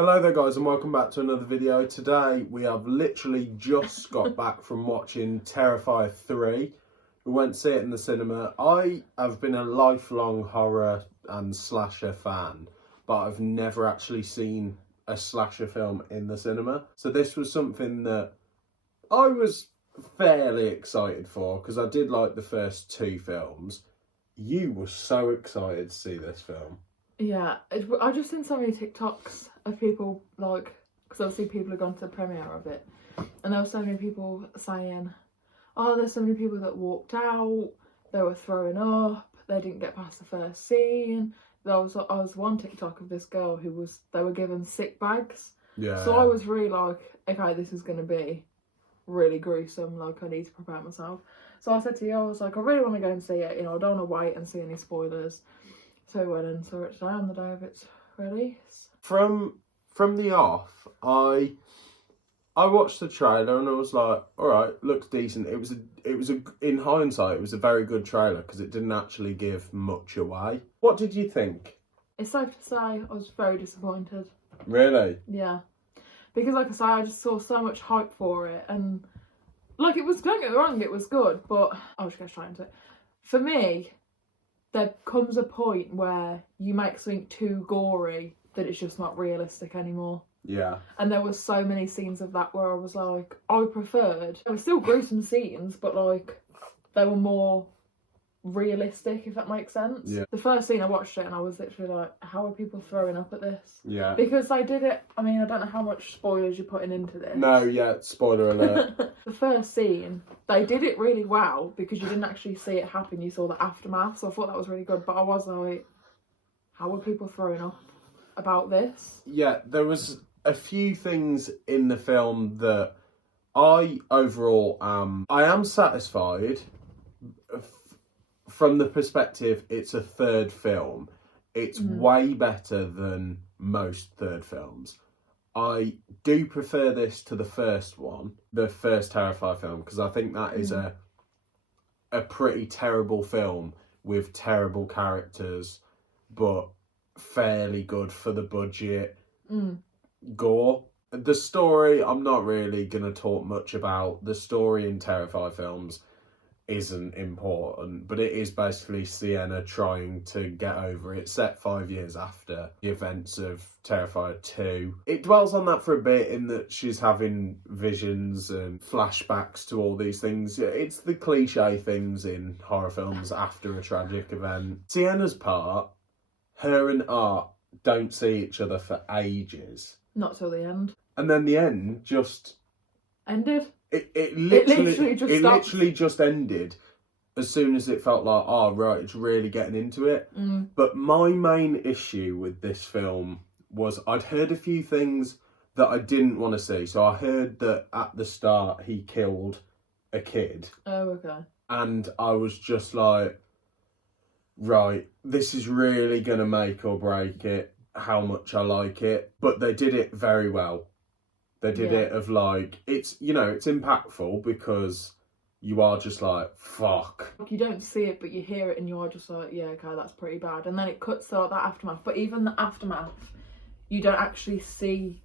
Hello there guys and welcome back to another video. Today we have literally just got back from watching Terrifier 3. We went to see it in the cinema. I have been a lifelong horror and slasher fan, but I've never actually seen a slasher film in the cinema. So this was something that I was fairly excited for because I did like the first two films. You were so excited to see this film. Yeah, I've just seen so many TikToks of people, like, because obviously people have gone to the premiere of it, and there were so many people saying, oh, there's so many people that walked out, they were throwing up, they didn't get past the first scene. I was one TikTok of this girl who they were given sick bags. Yeah. So I was really like, okay, this is going to be really gruesome, like I need to prepare myself. So I said to you, I was like, I really want to go and see it, I don't want to wait and see any spoilers. So we went and saw it today on the day of its release. From the off, I watched the trailer and I was like, all right, looks decent. It was in hindsight, it was a very good trailer because it didn't actually give much away. What did you think? It's safe to say I was very disappointed. Really? Yeah, because like I say, I just saw so much hype for it, and like it was, don't get me wrong, it was good, but I'll just go straight into it. For me, there comes a point where you make something too gory that it's just not realistic anymore. Yeah. And there was so many scenes of that where I was like, I preferred, there were still gruesome scenes, but like they were more realistic, if that makes sense. Yeah. The first scene I watched it and I was literally like, how are people throwing up at this? Yeah. Because they did it, I mean, I don't know how much spoilers you're putting into this. No, yeah, spoiler alert. The first scene, they did it really well because you didn't actually see it happen, you saw the aftermath, so I thought that was really good, but I was like, how are people throwing up about this? Yeah, there was a few things in the film that I overall I am satisfied from the perspective it's a third film. It's way better than most third films. I do prefer this to the first one, the first Terrifier film, because I think that is a pretty terrible film with terrible characters, but fairly good for the budget. Gore. The story, I'm not really going to talk much about. The story in Terrifier films isn't important, but it is basically Sienna trying to get over it. It's set 5 years after the events of Terrifier 2. It dwells on that for a bit in that she's having visions and flashbacks to all these things. It's the cliche things in horror films after a tragic event. Sienna's part, her and Art don't see each other for ages. Not till the end. And then the end just ended. It literally literally just ended as soon as it felt like, oh right, it's really getting into it. But my main issue with this film was I'd heard a few things that I didn't want to see. So I heard that at the start he killed a kid. Oh, okay. And I was just like, right, this is really going to make or break it, how much I like it. But they did it very well. They did it of like, it's, it's impactful because you are just like, fuck. You don't see it, but you hear it and you are just like, yeah, okay, that's pretty bad. And then it cuts to like that aftermath. But even the aftermath, you don't actually see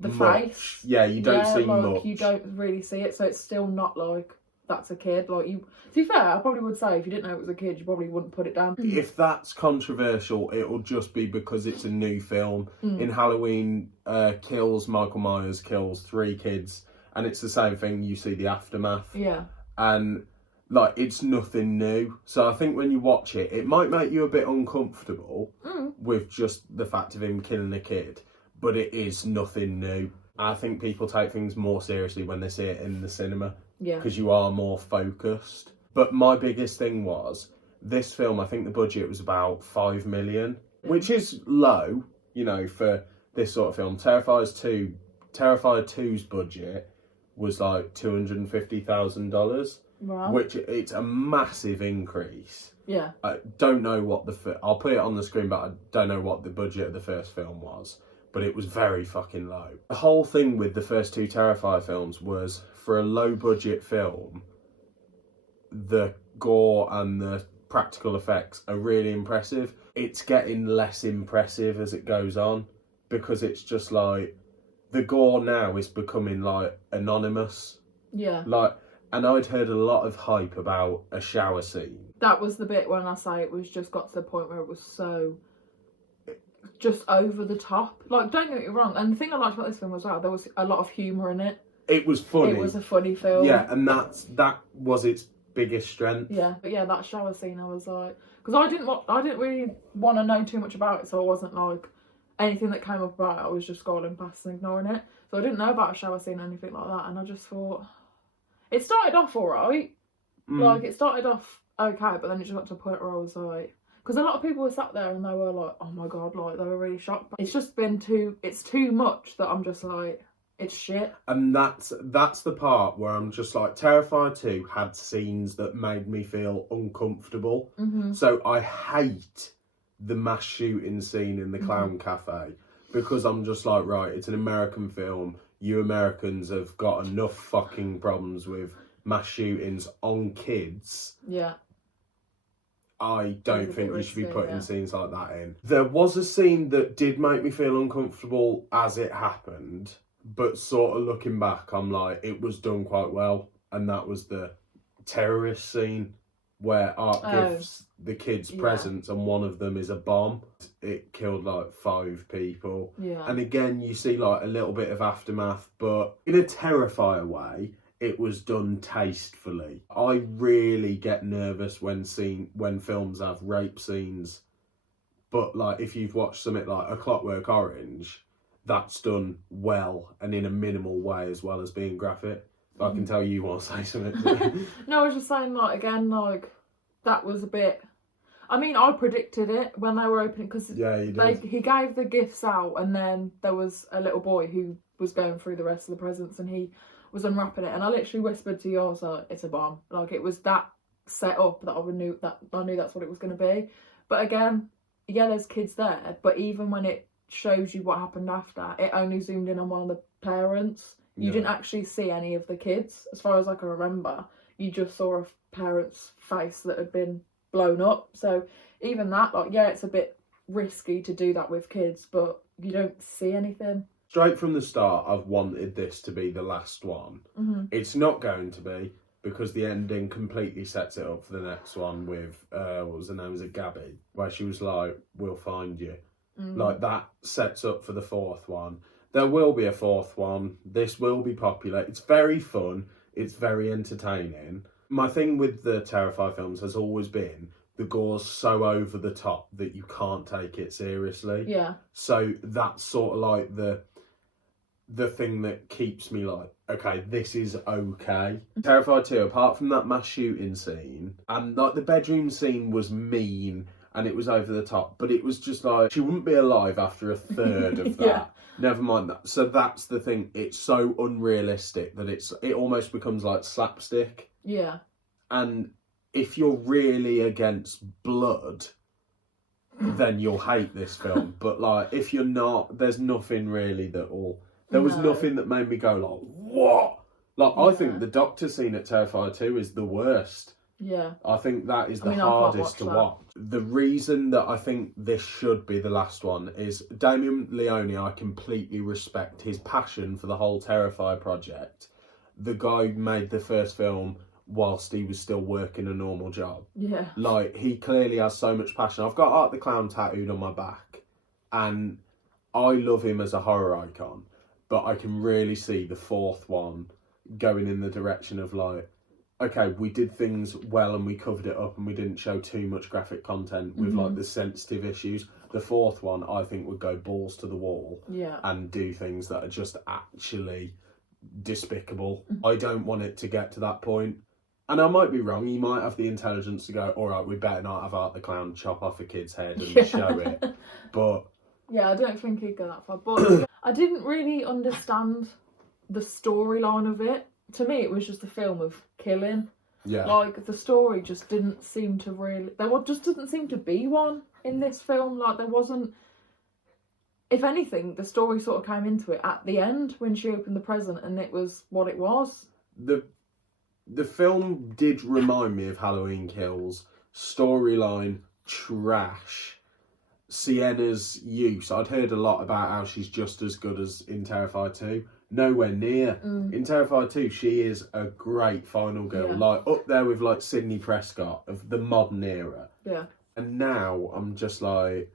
the face. Yeah, you don't see much. You don't really see it, so it's still not like, that's a kid. Like, to be fair, I probably would say if you didn't know it was a kid, you probably wouldn't put it down. If that's controversial, it'll just be because it's a new film. In Halloween, Michael Myers kills 3 kids, and it's the same thing. You see the aftermath. Yeah. And like, it's nothing new. So I think when you watch it, it might make you a bit uncomfortable with just the fact of him killing a kid, but it is nothing new. I think people take things more seriously when they see it in the cinema. Yeah. Because you are more focused. But my biggest thing was, this film, I think the budget was about 5 million, which is low, for this sort of film. Terrifier 2's budget was like $250,000. Wow. Which, it's a massive increase. Yeah. I don't know what I'll put it on the screen, but I don't know what the budget of the first film was. But it was very fucking low. The whole thing with the first 2 Terrifier films was, for a low budget film, the gore and the practical effects are really impressive. It's getting less impressive as it goes on. because it's just like the gore now is becoming like anonymous. Yeah. Like, and I'd heard a lot of hype about a shower scene. That was the bit when I say it was just got to the point where it was so just over the top. Like, don't get me wrong. And the thing I liked about this film as well, there was a lot of humour in it. It was funny. It was a funny film. Yeah, and that was its biggest strength. Yeah, but yeah, that shower scene, I was like, because I didn't really want to know too much about it, so I wasn't like anything that came up about it. I was just scrolling past and ignoring it, so I didn't know about a shower scene or anything like that. And I just thought it started off alright, like it started off okay, but then it just got to a point where I was like, because a lot of people were sat there and they were like, oh my god, like they were really shocked. But it's just been it's too much that I'm just like, it's shit. And that's the part where I'm just like, Terrifier 2 had scenes that made me feel uncomfortable. So I hate the mass shooting scene in the clown cafe, because I'm just like, right, it's an American film. You Americans have got enough fucking problems with mass shootings on kids. Yeah. I don't think you should be putting scenes like that in. There was a scene that did make me feel uncomfortable as it happened, but sort of looking back, I'm like, it was done quite well. And that was the terrorist scene where Art gives the kids presents and one of them is a bomb. It killed like 5 people. Yeah. And again, you see like a little bit of aftermath, but in a Terrifier way, it was done tastefully. I really get nervous when films have rape scenes. But like, if you've watched something like A Clockwork Orange, that's done well and in a minimal way as well as being graphic. I can tell you want to say something. No, I was just saying, like, again, like, that was a bit... I mean, I predicted it when they were opening, because he gave the gifts out, and then there was a little boy who was going through the rest of the presents, and he was unwrapping it, and I literally whispered to yours, like, it's a bomb. Like, it was that set up that I knew that's what it was going to be. But again, yeah, there's kids there, but even when it shows you what happened after, it only zoomed in on one of the parents. You didn't actually see any of the kids, as far as I can remember. You just saw a parent's face that had been blown up. So even that, like, yeah, it's a bit risky to do that with kids, but you don't see anything. Straight from the start, I've wanted this to be the last one. It's not going to be, because the ending completely sets it up for the next one with, what was her name? Was it Gabby? Where she was like, we'll find you. Like, that sets up for the 4th one. There will be a 4th one. This will be popular. It's very fun. It's very entertaining. My thing with the Terrifier films has always been the gore's so over the top that you can't take it seriously. Yeah. So that's sort of like the thing that keeps me like, okay, this is okay. Terrifier 2, apart from that mass shooting scene, and like the bedroom scene was mean and it was over the top, but it was just like, she wouldn't be alive after a third of that. Never mind that. So that's the thing. It's so unrealistic that it almost becomes like slapstick. Yeah. And if you're really against blood, then you'll hate this film. But like, if you're not, there's nothing really that will... There was nothing that made me go like, what? Like, I think the doctor scene at Terrifier 2 is the worst. Yeah. I think that is the hardest to watch. The reason that I think this should be the last one is Damien Leone, I completely respect his passion for the whole Terrifier project. The guy made the first film whilst he was still working a normal job. Yeah. Like, he clearly has so much passion. I've got Art the Clown tattooed on my back, and I love him as a horror icon, but I can really see the 4th one going in the direction of like, okay, we did things well and we covered it up and we didn't show too much graphic content with like the sensitive issues. The 4th one, I think, would go balls to the wall and do things that are just actually despicable. I don't want it to get to that point. And I might be wrong. He might have the intelligence to go, all right, we better not have Art the Clown chop off a kid's head and show it. But yeah, I don't think he'd go that far. But I didn't really understand the storyline of it. To me, it was just a film of killing. Yeah. Like, the story just didn't seem to really... There just doesn't seem to be one in this film. Like, there wasn't... If anything, the story sort of came into it at the end when she opened the present and it was what it was. The film did remind me of Halloween Kills. Storyline, trash. Sienna's use. I'd heard a lot about how she's just as good as in Terrifier 2. Nowhere near. In Terrifier 2, she is a great final girl. Yeah. Like, up there with, like, Sidney Prescott of the modern era. Yeah. And now, I'm just like...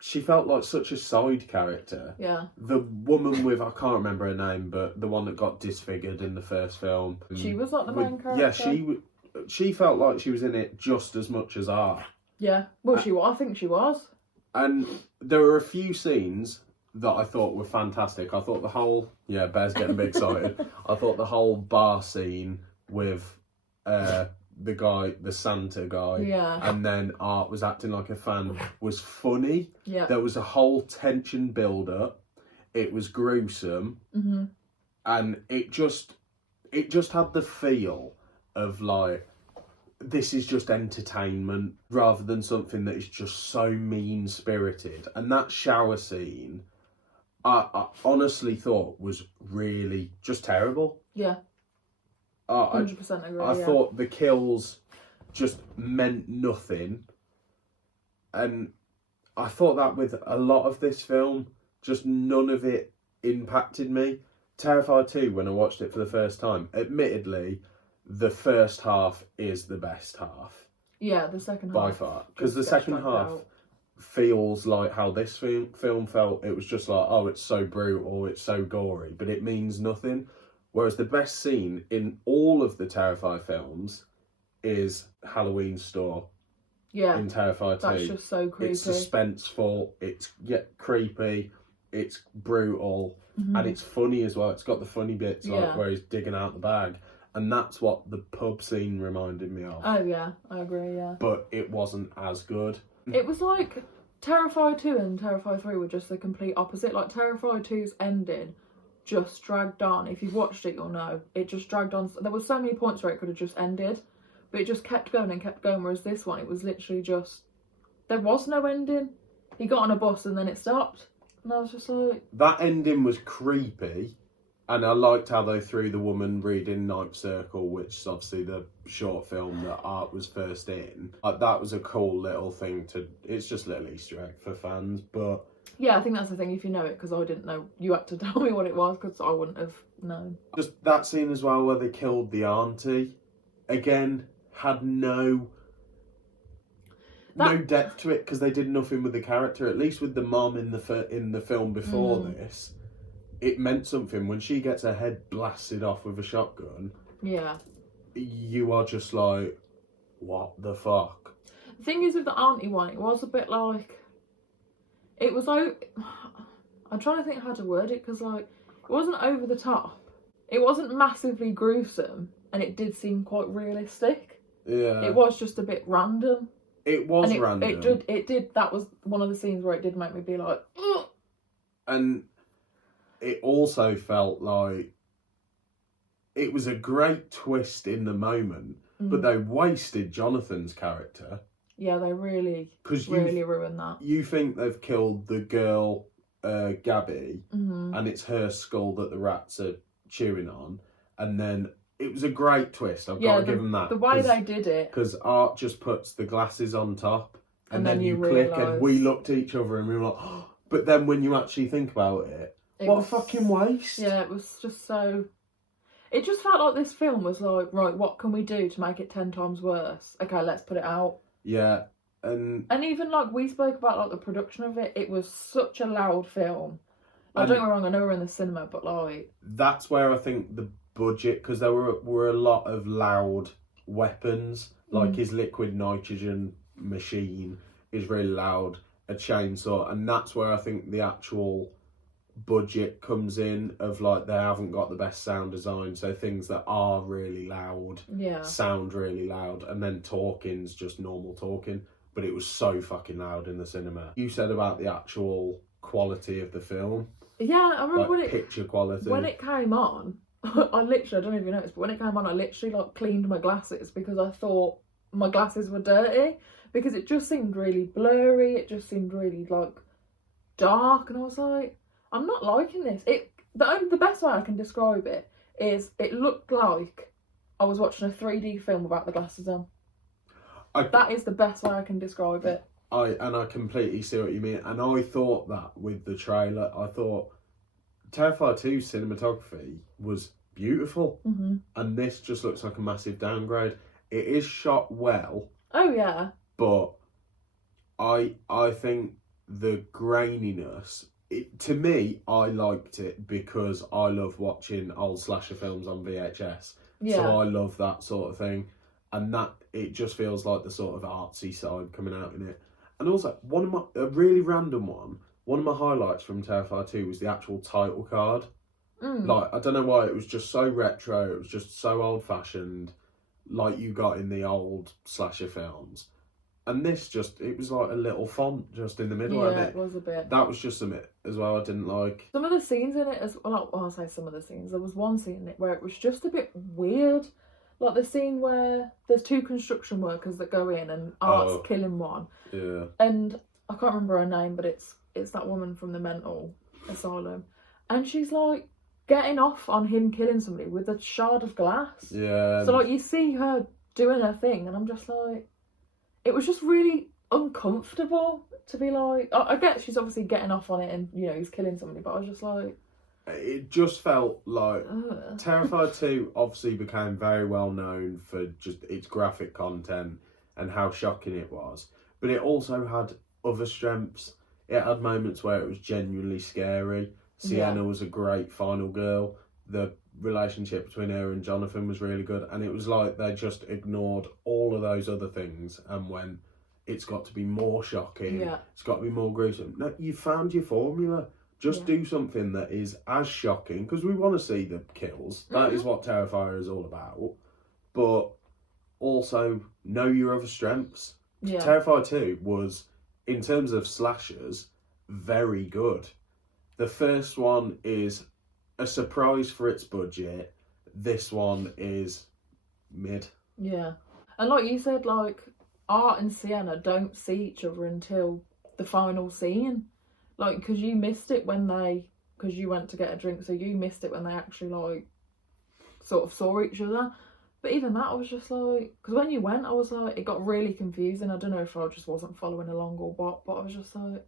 She felt like such a side character. Yeah. The woman with... I can't remember her name, but the one that got disfigured in the first film. She was like the main character? Yeah, she felt like she was in it just as much as I. Yeah. Well, I think she was. And there were a few scenes that I thought were fantastic. I thought the whole... Yeah, Bear's getting a bit excited. I thought the whole bar scene with the guy, the Santa guy, and then Art was acting like a fan, was funny. Yeah. There was a whole tension build-up. It was gruesome. Mm-hmm. And it just had the feel of, like, this is just entertainment rather than something that is just so mean-spirited. And that shower scene, I honestly thought was really just terrible. Yeah. 100% agree. I thought the kills just meant nothing. And I thought that with a lot of this film, just none of it impacted me. Terrifier 2, when I watched it for the first time, admittedly, the first half is the best half. Yeah, the second half. By far. Because the second half feels like how this film felt. It was just like, oh, it's so brutal, it's so gory, but it means nothing. Whereas the best scene in all of the Terrifier films is Halloween Store. Yeah. In Terrifier 2. That's just so creepy. It's suspenseful, it's creepy, it's brutal, and it's funny as well. It's got the funny bits like where he's digging out the bag. And that's what the pub scene reminded me of. Oh yeah, I agree, yeah. But it wasn't as good. It was like Terrifier 2 and Terrifier 3 were just the complete opposite. Like Terrifier 2's ending just dragged on. If you've watched it, you'll know. It just dragged on. There were so many points where it could have just ended, but it just kept going and kept going. Whereas this one, it was literally just, there was no ending. He got on a bus and then it stopped. And I was just like... That ending was creepy. And I liked how they threw the woman reading Night Circle, which is obviously the short film that Art was first in. Like, that was a cool little thing to... It's just a little Easter egg for fans, but... Yeah, I think that's the thing, if you know it, because I didn't know. You had to tell me what it was, because I wouldn't have known. Just that scene as well, where they killed the auntie. Again, had no depth to it, because they did nothing with the character. At least with the mom in the film before this, it meant something. When she gets her head blasted off with a shotgun, you are just like, what the fuck? The thing is with the auntie one, it was a bit like, it was like, I'm trying to think how to word it, because like, it wasn't over the top, it wasn't massively gruesome, and it did seem quite realistic. Yeah, it was just a bit random. It was random. It did. That was one of the scenes where it did make me be like, ugh. And it also felt like it was a great twist in the moment, but they wasted Jonathan's character. Yeah, they really ruined that. You think they've killed the girl, Gabby, and it's her skull that the rats are chewing on, and then it was a great twist. I've got to give them that. The way they did it. Because Art just puts the glasses on top, and then you click, and we looked at each other and we were like, oh. But then when you actually think about it, what a fucking waste. Yeah, it was just so... It just felt like this film was like, right, what can we do to make it 10 times worse? Okay, let's put it out. Yeah, and even like we spoke about like the production of it, it was such a loud film. Like, don't get me wrong, I know we're in the cinema, but like... That's where I think the budget, because there were a lot of loud weapons, like his liquid nitrogen machine is really loud, a chainsaw, and that's where I think the actual budget comes in, of like they haven't got the best sound design, so things that are really loud sound really loud, and then talking's just normal talking, but it was so fucking loud in the cinema. You said about the actual quality of the film. Yeah, I remember like picture quality. When it came on, I don't know if you noticed, but when it came on, I literally like cleaned my glasses because I thought my glasses were dirty, because it just seemed really blurry, it just seemed really like dark, and I was like, I'm not liking this. The best way I can describe it is it looked like I was watching a 3D film without the glasses on. That is the best way I can describe it. I completely see what you mean. And I thought that with the trailer, I thought Terrifier 2 cinematography was beautiful. Mm-hmm. And this just looks like a massive downgrade. It is shot well. Oh, yeah. But I think the graininess, to me, I liked it because I love watching old slasher films on VHS. Yeah. So I love that sort of thing. And that, it just feels like the sort of artsy side coming out in it. And also, a really random one of my highlights from Terrifier 2 was the actual title card. Like, I don't know why, it was just so retro, it was just so old-fashioned, like you got in the old slasher films. And this it was like a little font just in the middle of it. Yeah, it was a bit. That was just something as well I didn't like. Some of the scenes in it, I'll say some of the scenes, there was one scene in it where it was just a bit weird. Like the scene where there's 2 construction workers that go in and Art's killing one. Yeah. And I can't remember her name, but it's that woman from the mental asylum. And she's like getting off on him killing somebody with a shard of glass. Yeah. So like you see her doing her thing and I'm just like, it was just really uncomfortable to be like, I get she's obviously getting off on it and, you know, he's killing somebody, but I was just like... It just felt like Terrifier 2 obviously became very well known for just its graphic content and how shocking it was. But it also had other strengths. It had moments where it was genuinely scary. Sienna was a great final girl. The relationship between her and Jonathan was really good. And it was like they just ignored all of those other things and went, it's got to be more shocking. Yeah. It's got to be more gruesome. No, you found your formula. Just do something that is as shocking, because we want to see the kills. That is what Terrifier is all about. But also, know your other strengths. Yeah. Terrifier 2 was, in terms of slashers, very good. The first one is a surprise for its budget. This one is mid. Yeah. And like you said, like, Art and Sienna don't see each other until the final scene. Like, because you missed it because you went to get a drink, so you missed it when they actually, like, sort of saw each other. But even that, I was just like, because when you went, I was like, it got really confusing. I don't know if I just wasn't following along or what, but I was just like,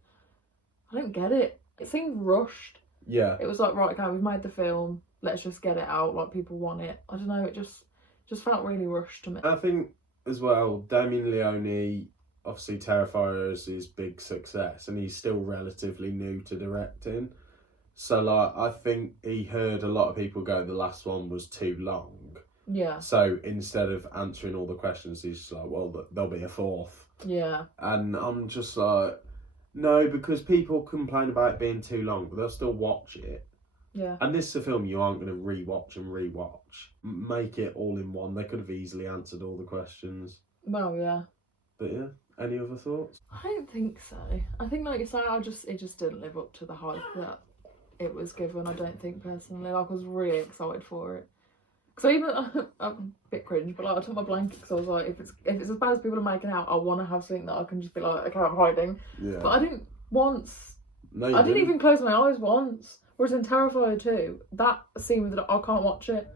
I didn't get it. It seemed rushed. Yeah. It was like, right, okay, we've made the film, let's just get it out, like, people want it. I don't know, it just felt really rushed to me. I think, as well, Damien Leone... Obviously, Terrifier is his big success, and he's still relatively new to directing. So, like, I think he heard a lot of people go, the last one was too long. Yeah. So, instead of answering all the questions, he's just like, well, there'll be a 4th. Yeah. And I'm just like, no, because people complain about it being too long, but they'll still watch it. Yeah. And this is a film you aren't going to rewatch and rewatch. Make it all in one. They could have easily answered all the questions. Well, yeah. But yeah. Any other thoughts? I don't think so. I think, like you say, it just didn't live up to the hype that it was given. I don't think personally. Like, I was really excited for it. Because I'm a bit cringe, but like I took my blanket because I was like, if it's as bad as people are making out, I want to have something that I can just be like, okay, I'm hiding. Yeah. But I didn't once. No, I didn't even close my eyes once. Whereas in Terrifier 2, that scene with I can't watch it.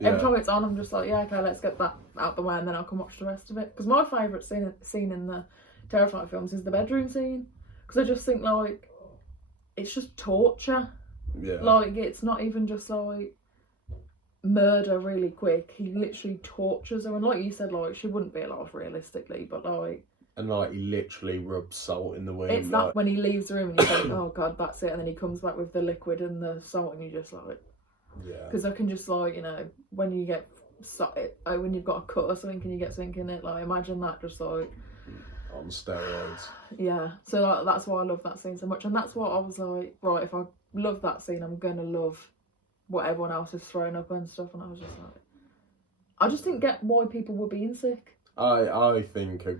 Every time it's on, I'm just like, yeah, okay, let's get that out the way and then I can watch the rest of it. Because my favourite scene in the Terrifier films is the bedroom scene. Because I just think, like, it's just torture. Yeah. Like, it's not even just, like, murder really quick. He literally tortures her. And like you said, like, she wouldn't be alive realistically, but, like... And, like, he literally rubs salt in the wound. It's that when he leaves the room and he's like, oh, God, that's it. And then he comes back with the liquid and the salt and you're just like... Yeah. Because I can just, like, you know, when you get when you've got a cut or something, can you get something in it? Like, imagine that just like on steroids. Yeah. So that's why I love that scene so much, and that's what I was like, right, if I love that scene, I'm gonna love what everyone else is throwing up and stuff. And I was just like, I just didn't get why people were being sick. I think a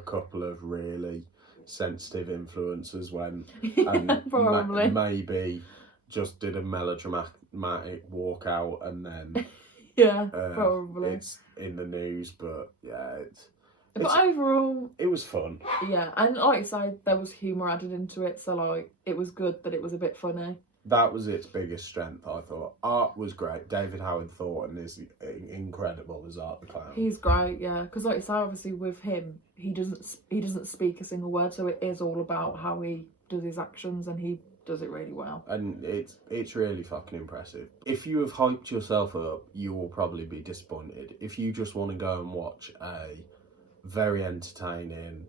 couple of really sensitive influencers went and probably maybe just did a melodramatic walkout and then yeah, probably it's in the news. But yeah, but overall it was fun. Yeah, and like I say, there was humour added into it, so like it was good that it was a bit funny. That was its biggest strength, I thought. Art was great. David Howard Thornton is incredible as Art the Clown. He's great, yeah. Because like you say, obviously with him, he doesn't speak a single word, so it is all about how he does his actions, and he does it really well. And it's really fucking impressive. If you have hyped yourself up, you will probably be disappointed. If you just want to go and watch a very entertaining,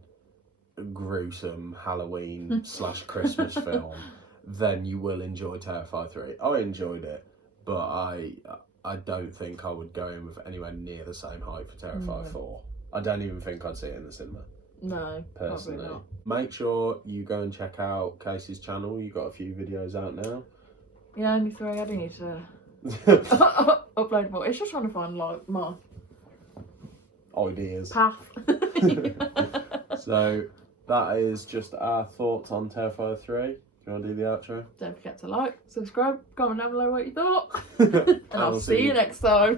gruesome Halloween / Christmas film, then you will enjoy Terrifier 3. I enjoyed it, but I don't think I would go in with anywhere near the same hype for Terrifier 4. I don't even think I'd see it in the cinema. No, Personally. probably not. Make sure you go and check out Kacies' channel. You've got a few videos out now. Yeah, only 3. I do need to upload more. It's just trying to find like my Ideas. path. So that is just our thoughts on Terrifier 3. Do you want to do the outro? Don't forget to like, subscribe, comment down below what you thought. And I'll see you next time.